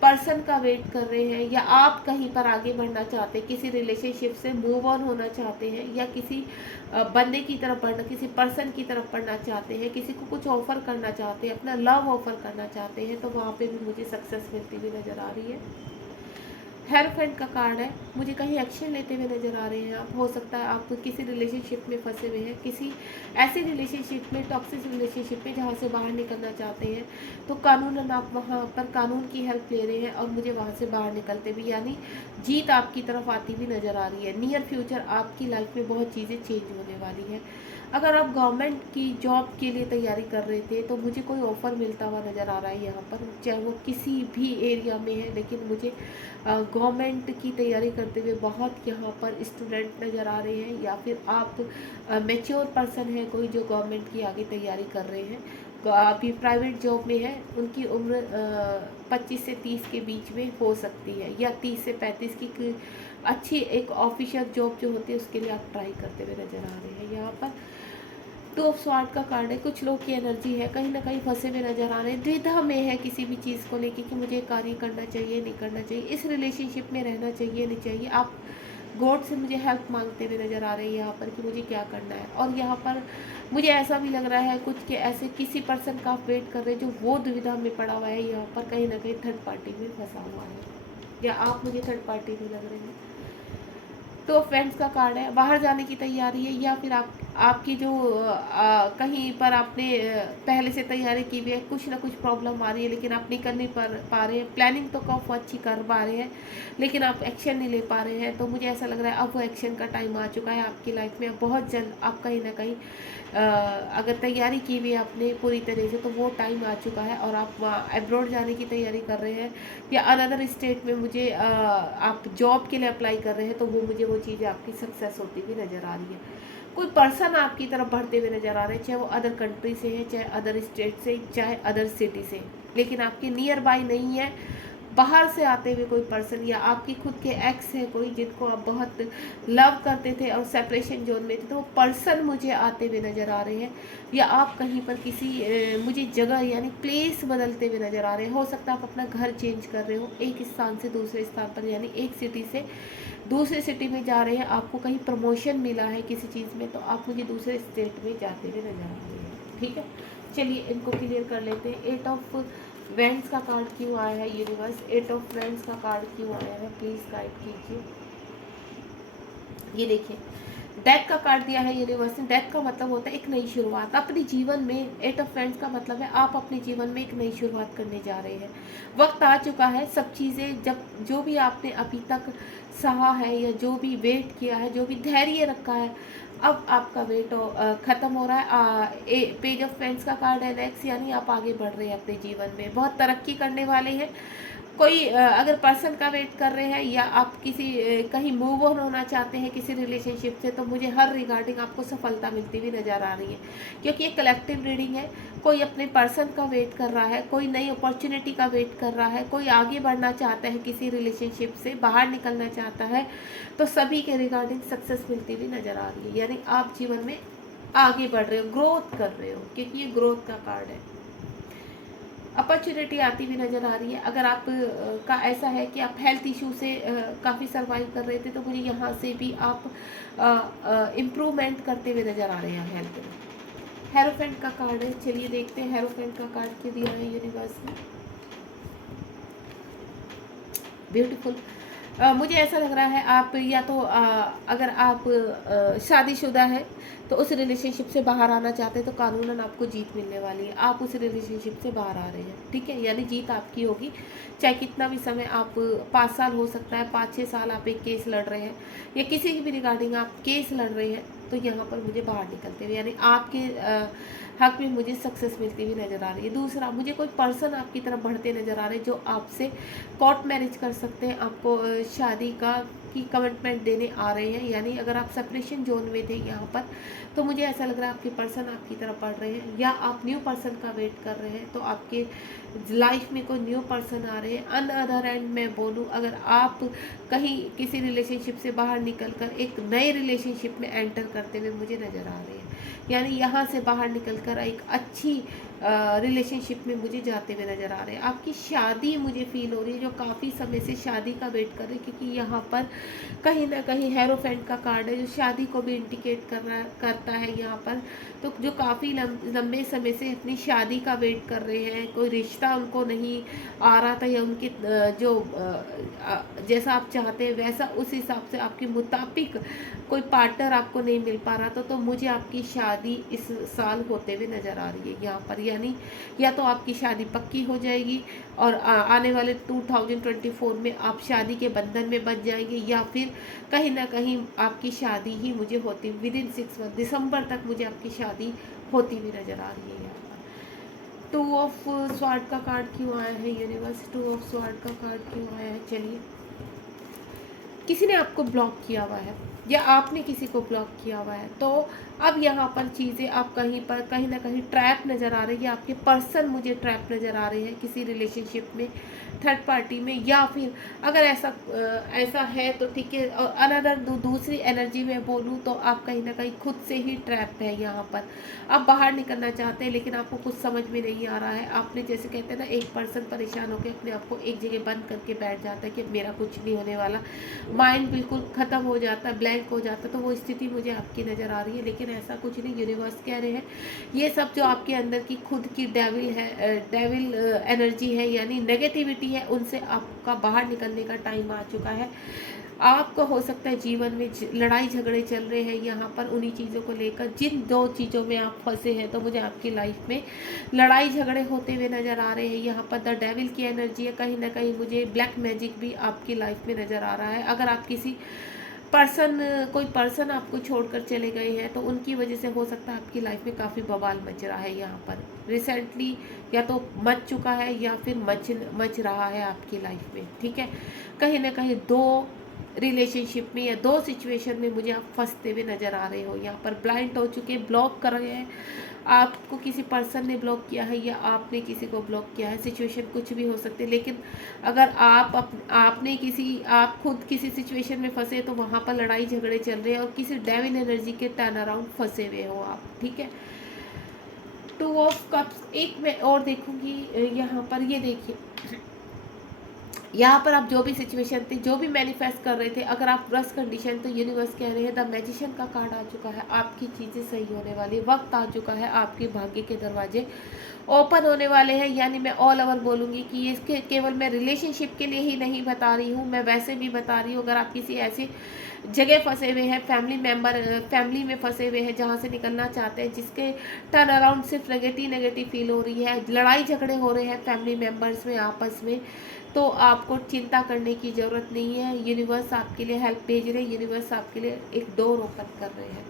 पर्सन का वेट कर रहे हैं, या आप कहीं पर आगे बढ़ना चाहते हैं, किसी रिलेशनशिप से मूव ऑन होना चाहते हैं, या किसी बंदे की तरफ बढ़ना, किसी पर्सन की तरफ बढ़ना चाहते हैं, किसी को कुछ ऑफर करना चाहते हैं, अपना लव ऑफर करना चाहते हैं, तो वहाँ पे भी मुझे सक्सेस मिलती हुई नज़र आ रही है। हेयरफेंट का कार्ड है, मुझे कहीं एक्शन लेते हुए नज़र आ रहे हैं आप। हो सकता है आप किसी रिलेशनशिप में फंसे हुए हैं, किसी ऐसे रिलेशनशिप में, टॉक्सिक रिलेशनशिप में जहाँ से बाहर निकलना चाहते हैं, तो कानूनन आप वहाँ पर कानून की हेल्प ले रहे हैं और मुझे वहाँ से बाहर निकलते भी, यानी जीत आपकी तरफ आती हुई नज़र आ रही है। नियर फ्यूचर आपकी लाइफ में बहुत चीज़ें चेंज होने वाली हैं। अगर आप गवर्नमेंट की जॉब के लिए तैयारी कर रहे थे, तो मुझे कोई ऑफ़र मिलता हुआ नज़र आ रहा है यहाँ पर, चाहे वो किसी भी एरिया में है, लेकिन मुझे गवर्नमेंट की तैयारी करते हुए बहुत यहाँ पर स्टूडेंट नज़र आ रहे हैं, या फिर आप मैच्योर पर्सन है कोई जो गवर्नमेंट की आगे तैयारी कर रहे हैं, अभी प्राइवेट जॉब में है, उनकी उम्र 25 से 30 के बीच में हो सकती है, या 30 से 35 की अच्छी एक ऑफिशियल जॉब जो होती है उसके लिए आप ट्राई करते हुए नज़र आ रहे हैं। यहाँ पर 2 ऑफ स्वॉर्ड का कार्ड है, कुछ लोग की एनर्जी है, कहीं ना कहीं फंसे हुए नज़र आ रहे हैं, द्विधा में है किसी भी चीज़ को लेके कि मुझे कार्य करना चाहिए नहीं करना चाहिए, इस रिलेशनशिप में रहना चाहिए नहीं चाहिए। आप गॉड से मुझे हेल्प मांगते हुए नज़र आ रहे हैं यहाँ पर कि मुझे क्या करना है। और यहाँ पर मुझे ऐसा भी लग रहा है कुछ के ऐसे किसी पर्सन का आप वेट कर रहे हैं जो वो दुविधा में पड़ा हुआ है, यहाँ पर कहीं ना कहीं थर्ड पार्टी में फंसा हुआ है, या आप मुझे थर्ड पार्टी में लग रहे हैं। तो फ्रेंड्स का कार्ड है, बाहर जाने की तैयारी है, या फिर आपकी जो कहीं पर आपने पहले से तैयारी की हुई है, कुछ ना कुछ प्रॉब्लम आ रही है लेकिन आप निकल नहीं पा रहे हैं, प्लानिंग तो काफ़ी अच्छी कर पा रहे हैं लेकिन आप एक्शन नहीं ले पा रहे हैं। तो मुझे ऐसा लग रहा है अब वो एक्शन का टाइम आ चुका है आपकी लाइफ में। बहुत जल्द आप कहीं ना कहीं अगर तैयारी की हुई है आपने पूरी तरह से, तो वो टाइम आ चुका है और आप वहाँ एब्रॉड जाने की तैयारी कर रहे हैं, या अनदर स्टेट में मुझे आप जॉब के लिए अप्लाई कर रहे हैं, तो वो मुझे वो चीज़ें आपकी सक्सेस होती हुई नज़र आ रही है। कोई पर्सन आपकी तरफ बढ़ते हुए नज़र आ रहे हैं, चाहे वो अदर कंट्री से है, चाहे अदर स्टेट से, चाहे अदर सिटी से, लेकिन आपके नियर बाय नहीं है, बाहर से आते हुए कोई पर्सन, या आपकी खुद के एक्स है कोई जिनको आप बहुत लव करते थे और सेपरेशन जोन में थे, तो वो पर्सन मुझे आते हुए नज़र आ रहे हैं। या आप कहीं पर किसी मुझे जगह यानी प्लेस बदलते हुए नज़र आ रहे हैं। हो सकता है आप अपना घर चेंज कर रहे हो, एक स्थान से दूसरे स्थान पर, यानी एक सिटी से दूसरे सिटी में जा रहे हैं। आपको कहीं प्रमोशन मिला है किसी चीज़ में, तो आप मुझे दूसरे स्टेट में जाते हुए नजर आ रहे हैं। ठीक है, चलिए इनको क्लियर कर लेते हैं। 8 ऑफ वेंड्स का कार्ड क्यों आया है यूनिवर्स? 8 ऑफ वेंड्स का कार्ड क्यों आया है, प्लीज़ गाइड कीजिए। ये देखिए, डेथ का कार्ड दिया है यूनिवर्स ने। डेथ का मतलब होता है एक नई शुरुआत अपने जीवन में। 8 ऑफ वेंड्स का मतलब है आप अपने जीवन में एक नई शुरुआत करने जा रहे हैं। वक्त आ चुका है, सब चीज़ें जब जो भी आपने अभी तक सहा है या जो भी वेट किया है, जो भी धैर्य रखा है, अब आपका वेट ख़त्म हो रहा है। पेज ऑफ पेंस का कार्ड है नेक्स्ट, यानी आप आगे बढ़ रहे हैं अपने जीवन में, बहुत तरक्की करने वाले हैं। कोई अगर पर्सन का वेट कर रहे हैं या आप किसी कहीं मूव ऑन होना चाहते हैं किसी रिलेशनशिप से, तो मुझे हर रिगार्डिंग आपको सफलता मिलती हुई नज़र आ रही है, क्योंकि ये कलेक्टिव रीडिंग है। कोई अपने पर्सन का वेट कर रहा है, कोई नई अपॉर्चुनिटी का वेट कर रहा है, कोई आगे बढ़ना चाहता है किसी रिलेशनशिप से बाहर निकलना चाहता है, तो सभी के रिगार्डिंग सक्सेस मिलती हुई नज़र आ रही है। यानी आप जीवन में आगे बढ़ रहे हो, ग्रोथ कर रहे हो, क्योंकि ये ग्रोथ का कार्ड है। अपॉर्चुनिटी आती हुई नज़र आ रही है। अगर आप का ऐसा है कि आप हेल्थ इशू से काफ़ी सर्वाइव कर रहे थे, तो मुझे यहाँ से भी आप इम्प्रूवमेंट करते हुए नज़र आ रहे हैं हेल्थ में। हेरोफेंट का कार्ड है, चलिए देखते हैं हेरोफेंट का कार्ड क्यों दिया है यूनिवर्स ने। ब्यूटीफुल। मुझे ऐसा लग रहा है आप या तो अगर आप शादीशुदा है तो उस रिलेशनशिप से बाहर आना चाहते हैं, तो कानूनन आपको जीत मिलने वाली है। आप उस रिलेशनशिप से बाहर आ रहे हैं, ठीक है, यानी जीत आपकी होगी। चाहे कितना भी समय आप 5 साल हो सकता है, 5-6 साल आप एक केस लड़ रहे हैं या किसी की भी रिगार्डिंग आप केस लड़ रहे हैं, तो यहाँ पर मुझे बाहर निकलते हुए यानी आपके हक में मुझे सक्सेस मिलती हुई नज़र आ रही है। दूसरा, मुझे कोई पर्सन आपकी तरफ बढ़ते नज़र आ रहे हैं जो आपसे कोर्ट मैरिज कर सकते हैं, आपको शादी की कमिटमेंट देने आ रहे हैं। यानी अगर आप सेपरेशन जोन में थे यहाँ पर, तो मुझे ऐसा लग रहा है आपके पर्सन आपकी तरफ बढ़ रहे हैं, या आप न्यू पर्सन का वेट कर रहे हैं, तो आपके लाइफ में कोई न्यू पर्सन आ रहे हैं। अन अदर एंड मैं बोलूँ, अगर आप कहीं किसी रिलेशनशिप से बाहर निकलकर एक नए रिलेशनशिप में एंटर करते हुए मुझे नज़र आ रहे हैं, यानी यहाँ से बाहर निकलकर एक अच्छी रिलेशनशिप में मुझे जाते हुए नज़र आ रहे हैं। आपकी शादी मुझे फील हो रही है, जो काफ़ी समय से शादी का वेट कर रहे हैं, क्योंकि यहाँ पर कहीं ना कहीं हेरोफेंट का कार्ड है जो शादी को भी इंडिकेट करता है यहाँ पर। तो जो काफ़ी लंबे समय से अपनी शादी का वेट कर रहे हैं, कोई रिश्ता उनको नहीं आ रहा था, या उनकी जैसा आप चाहते हैं वैसा उस हिसाब से आपके मुताबिक कोई पार्टनर आपको नहीं मिल पा रहा था, तो मुझे आपकी शादी इस साल होते हुए नज़र आ रही है यहाँ पर। यानी या तो आपकी शादी पक्की हो जाएगी और आने वाले 2024 में आप शादी के बंधन में बच जाएंगे, या फिर कहीं ना कहीं आपकी शादी ही मुझे होती विदिन 6 मंथ, दिसंबर तक मुझे आपकी शादी होती हुई नज़र आ रही है यहाँ पर। 2 ऑफ स्वॉर्ड का कार्ड क्यों आया है यूनिवर्स? 2 ऑफ स्वॉर्ड का कार्ड क्यों आया है? चलिए, किसी ने आपको ब्लॉक किया हुआ है या आपने किसी को ब्लॉक किया हुआ है, तो अब यहाँ पर चीज़ें आप कहीं ना कहीं ट्रैप नज़र आ रही है। आपके पर्सन मुझे ट्रैप नज़र आ रहे हैं किसी रिलेशनशिप में, थर्ड पार्टी में, या फिर अगर ऐसा है तो ठीक है। और अनदर दूसरी एनर्जी में बोलूँ तो आप कहीं ना कहीं खुद से ही ट्रैप है यहाँ पर। आप बाहर निकलना चाहते हैं लेकिन आपको कुछ समझ में नहीं आ रहा है। आपने जैसे कहते हैं ना, एक पर्सन परेशान होकर अपने आप को एक जगह बंद करके बैठ जाता है कि मेरा कुछ नहीं होने वाला, माइंड बिल्कुल ख़त्म हो जाता है, ब्लैंक हो जाता है, तो वो स्थिति मुझे आपकी नज़र आ रही है। लेकिन ऐसा कुछ नहीं, यूनिवर्स कह रहे हैं ये सब जो आपके अंदर की खुद की डेविल एनर्जी है, यानी नेगेटिविटी है, उनसे आपका बाहर निकलने का टाइम आ चुका है। आपको हो सकता है जीवन में लड़ाई झगड़े चल रहे हैं यहाँ पर, उन्हीं चीज़ों को लेकर, जिन 2 चीज़ों में आप फंसे हैं, तो मुझे आपकी लाइफ में लड़ाई झगड़े होते हुए नज़र आ रहे हैं। यहाँ पर द डेविल की एनर्जी है, कहीं ना कहीं मुझे ब्लैक मैजिक भी आपकी लाइफ में नज़र आ रहा है। अगर आप कोई पर्सन आपको छोड़कर चले गए हैं, तो उनकी वजह से हो सकता है आपकी लाइफ में काफ़ी बवाल मच रहा है यहाँ पर रिसेंटली, या तो मच चुका है या फिर मच रहा है आपकी लाइफ में, ठीक है। कहीं ना कहीं 2 रिलेशनशिप में या 2 सिचुएशन में मुझे आप फंसते हुए नज़र आ रहे हो। यहाँ पर ब्लाइंड हो चुके, ब्लॉक कर रहे हैं, आपको किसी पर्सन ने ब्लॉक किया है या आपने किसी को ब्लॉक किया है। सिचुएशन कुछ भी हो सकती है, लेकिन अगर आप खुद किसी सिचुएशन में फंसे तो वहाँ पर लड़ाई झगड़े चल रहे हैं और किसी डेविल एनर्जी के टर्न अराउंड फंसे हुए हो आप, ठीक है। 2 ऑफ कप्स, एक मैं और देखूंगी यहाँ पर, ये देखिए यहाँ पर आप जो भी सिचुएशन थी, जो भी मैनिफेस्ट कर रहे थे, अगर आप रस कंडीशन, तो यूनिवर्स कह रहे हैं द मैजिशियन का कार्ड आ चुका है, आपकी चीज़ें सही होने वाली, वक्त आ चुका है, आपके भाग्य के दरवाजे ओपन होने वाले हैं। यानी मैं ऑल ओवर बोलूँगी कि इसके केवल मैं रिलेशनशिप के लिए ही नहीं बता रही हूँ, मैं वैसे भी बता रही हूँ। अगर आप किसी ऐसी जगह फंसे हुए हैं, फैमिली में फंसे हुए हैं जहाँ से निकलना चाहते हैं, जिसके टर्न अराउंड सिर्फ नेगेटिव फील हो रही है, लड़ाई झगड़े हो रहे हैं फैमिली मेम्बर्स में आपस में, तो आपको चिंता करने की ज़रूरत नहीं है। यूनिवर्स आपके लिए हेल्प भेज रहे हैं, यूनिवर्स आपके लिए एक डोर ओपन कर रहे हैं।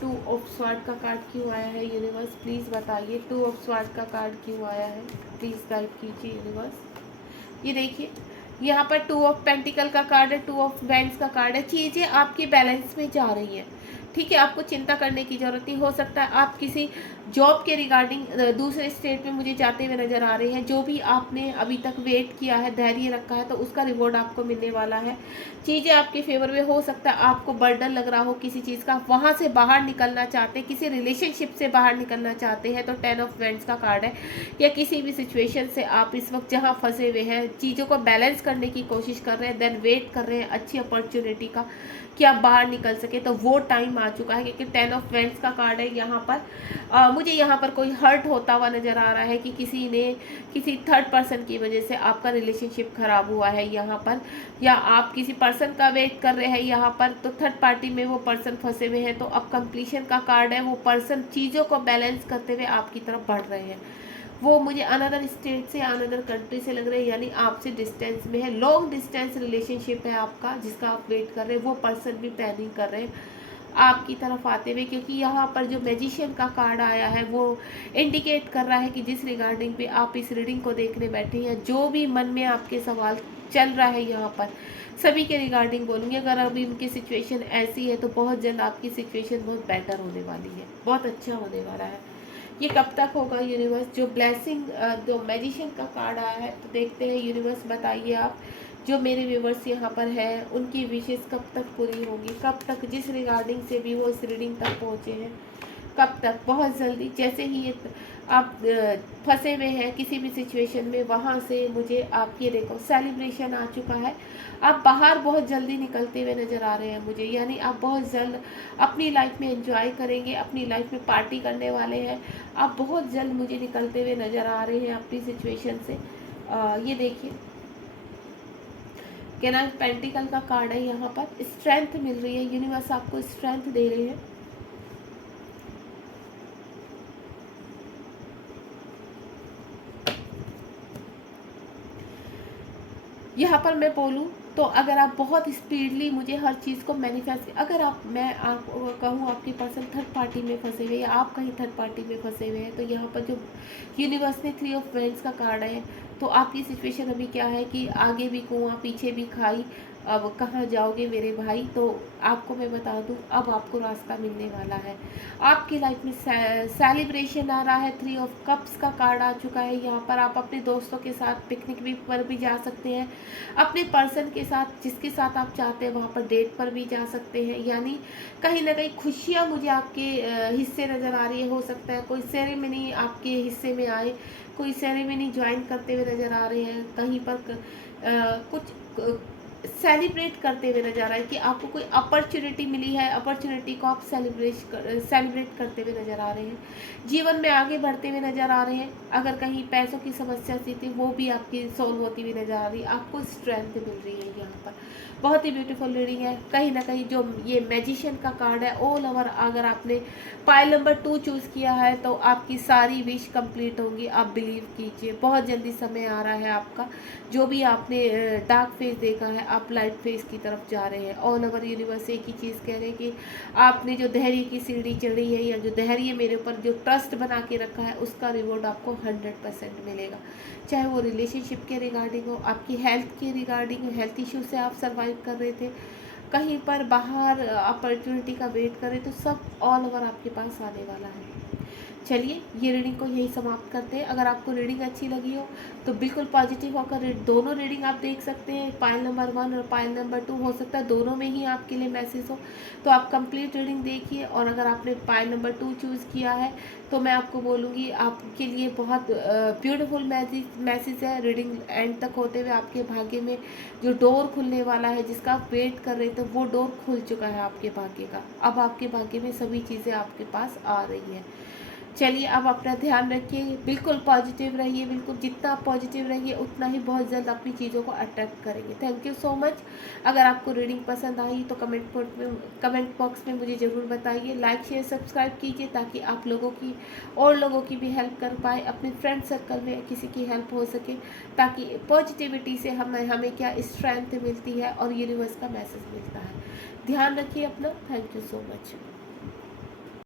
2 ऑफ स्वॉर्ड का कार्ड क्यों आया है यूनिवर्स, प्लीज़ बताइए। 2 ऑफ स्वॉर्ड का कार्ड क्यों आया है, प्लीज़ गाइड कीजिए यूनिवर्स। ये देखिए यहाँ पर 2 ऑफ पेंटिकल का कार्ड है, 2 ऑफ वैंड्स का कार्ड है। चीज़ें आपकी बैलेंस में जा रही हैं, ठीक है, आपको चिंता करने की ज़रूरत नहीं। हो सकता है आप किसी जॉब के रिगार्डिंग दूसरे स्टेट में मुझे जाते हुए नज़र आ रहे हैं। जो भी आपने अभी तक वेट किया है, धैर्य रखा है, तो उसका रिवॉर्ड आपको मिलने वाला है। चीज़ें आपके फेवर में, हो सकता है आपको बर्डन लग रहा हो किसी चीज़ का, वहाँ से बाहर निकलना चाहते हैं, किसी रिलेशनशिप से बाहर निकलना चाहते हैं, तो 10 ऑफ वैंड्स का कार्ड है। या किसी भी सिचुएशन से आप इस वक्त जहाँ फंसे हुए हैं, चीज़ों को बैलेंस करने की कोशिश कर रहे हैं, देन वेट कर रहे हैं अच्छी अपॉर्चुनिटी का कि आप बाहर निकल सके, तो वो टाइम आ चुका है। क्योंकि 10 ऑफ वैंड्स का कार्ड है यहाँ पर। मुझे यहाँ पर कोई हर्ट होता हुआ नज़र आ रहा है कि किसी थर्ड पर्सन की वजह से आपका रिलेशनशिप खराब हुआ है यहाँ पर, या आप किसी पर्सन का वेट कर रहे हैं यहाँ पर, तो थर्ड पार्टी में वो पर्सन फंसे हुए हैं। तो अब कंप्लीशन का कार्ड है, वो पर्सन चीज़ों को बैलेंस करते हुए आपकी तरफ बढ़ रहे हैं। वो मुझे अनदर स्टेट से, अनदर कंट्री से लग रहे हैं, यानी आपसे डिस्टेंस में है, लॉन्ग डिस्टेंस रिलेशनशिप है आपका, जिसका आप वेट कर रहे हैं। वो पर्सन भी प्लानिंग कर रहे हैं आपकी तरफ आते हुए, क्योंकि यहाँ पर जो मैजिशियन का कार्ड आया है वो इंडिकेट कर रहा है कि जिस रिगार्डिंग पे आप इस रीडिंग को देखने बैठे हैं, जो भी मन में आपके सवाल चल रहा है यहाँ पर, सभी के रिगार्डिंग बोलूँगी। अगर अभी उनकी सिचुएशन ऐसी है तो बहुत जल्द आपकी सिचुएशन बहुत बेटर होने वाली है, बहुत अच्छा होने वाला है। ये कब तक होगा यूनिवर्स, जो ब्लेसिंग, जो मैजिशियन का कार्ड आया है, तो देखते हैं यूनिवर्स बताइए आप, जो मेरे व्यूवर्स यहाँ पर हैं उनकी विशेष कब तक पूरी होंगी, कब तक, जिस रिगार्डिंग से भी वो इस रीडिंग तक पहुँचे हैं, कब तक। बहुत जल्दी, जैसे ही ये आप फंसे हुए हैं किसी भी सिचुएशन में, वहाँ से मुझे आप ये देखो सेलिब्रेशन आ चुका है। आप बाहर बहुत जल्दी निकलते हुए नज़र आ रहे हैं मुझे, यानी आप बहुत जल्द अपनी लाइफ में एंजॉय करेंगे, अपनी लाइफ में पार्टी करने वाले हैं। आप बहुत जल्द मुझे निकलते हुए नज़र आ रहे हैं अपनी सिचुएशन से। ये देखिए केना पेंटिकल का कार्ड है, यहाँ पर स्ट्रेंथ मिल रही है, यूनिवर्स आपको स्ट्रेंथ दे रहे हैं। यहाँ पर मैं बोलूँ तो अगर आप बहुत स्पीडली मुझे हर चीज़ को मैनिफेस्ट, अगर आप कहूँ आपकी पर्सन थर्ड पार्टी में फंसे हुए, या आप कहीं थर्ड पार्टी में फंसे हुए हैं, तो यहाँ पर जो यूनिवर्स ने 3 ऑफ वैंड्स का कार्ड है, तो आपकी सिचुएशन अभी क्या है कि आगे भी कुआं पीछे भी खाई, अब कहाँ जाओगे मेरे भाई। तो आपको मैं बता दूँ, अब आपको रास्ता मिलने वाला है। आपकी लाइफ में सेलिब्रेशन आ रहा है। 3 ऑफ कप्स का कार्ड आ चुका है। यहाँ पर आप अपने दोस्तों के साथ पिकनिक भी पर भी जा सकते हैं, अपने पर्सन के साथ जिसके साथ आप चाहते हैं वहाँ पर डेट पर भी जा सकते हैं। यानी कहीं ना कहीं खुशियाँ मुझे आपके हिस्से नज़र आ रही है। हो सकता है कोई सेरेमनी आपके हिस्से में आए, कोई सेरेमनी ज्वाइन करते हुए नज़र आ रहे हैं, कहीं पर कुछ सेलिब्रेट करते हुए नजर आ रहा है कि आपको कोई अपॉर्चुनिटी मिली है, अपॉर्चुनिटी को आप सेलिब्रेट करते हुए नजर आ रहे हैं, जीवन में आगे बढ़ते हुए नजर आ रहे हैं। अगर कहीं पैसों की समस्या सी थी वो भी आपकी सॉल्व होती हुई नजर आ रही है, आपको स्ट्रेंथ मिल रही है। यहाँ पर बहुत ही ब्यूटीफुल रीडिंग है। कहीं ना कहीं जो ये मैजिशियन का कार्ड है, ऑल ओवर अगर आपने पाइल नंबर 2 चूज़ किया है तो आपकी सारी विश कंप्लीट होंगी। आप बिलीव कीजिए, बहुत जल्दी समय आ रहा है आपका। जो भी आपने डार्क फेज देखा है आप लाइट फेस की तरफ जा रहे हैं। ऑल ओवर यूनिवर्स एक ही चीज़ कह रहे हैं कि आपने जो धैर्य की सीढ़ी चढ़ी है या जो धैर्य मेरे ऊपर जो ट्रस्ट बना के रखा है, उसका रिवॉर्ड आपको 100% मिलेगा। चाहे वो रिलेशनशिप के रिगार्डिंग हो, आपकी हेल्थ के रिगार्डिंग हो, हेल्थ इश्यू से आप सर्वाइव कर रहे थे, कहीं पर बाहर अपॉर्चुनिटी का वेट करें, तो सब ऑल ओवर आपके पास आने वाला है। चलिए ये रीडिंग को यही समाप्त करते हैं। अगर आपको रीडिंग अच्छी लगी हो तो बिल्कुल पॉजिटिव होकर दोनों रीडिंग आप देख सकते हैं। पाइल नंबर 1 और पाइल नंबर 2 हो सकता है दोनों में ही आपके लिए मैसेज हो, तो आप कंप्लीट रीडिंग देखिए। और अगर आपने पाइल नंबर 2 चूज़ किया है तो मैं आपको बोलूँगी आपके लिए बहुत ब्यूटीफुल मैसेज है। रीडिंग एंड तक होते हुए आपके भाग्य में जो डोर खुलने वाला है, जिसका आप वेट कर रहे थे, वो डोर खुल चुका है आपके भाग्य का। अब आपके भाग्य में सभी चीज़ें आपके पास आ रही हैं। चलिए अब अपना ध्यान रखिए, बिल्कुल पॉजिटिव रहिए, बिल्कुल जितना आप पॉजिटिव रहिए उतना ही बहुत जल्द अपनी चीज़ों को अट्रैक्ट करेंगे। Thank you so much. अगर आपको रीडिंग पसंद आई तो कमेंट बॉक्स में मुझे ज़रूर बताइए। लाइक शेयर सब्सक्राइब कीजिए ताकि आप लोगों की और लोगों की भी हेल्प कर पाए, अपने फ्रेंड सर्कल में किसी की हेल्प हो सके, ताकि पॉजिटिविटी से हमें क्या स्ट्रेंथ मिलती है और यूनिवर्स का मैसेज मिलता है। ध्यान रखिए अपना। Thank you so much.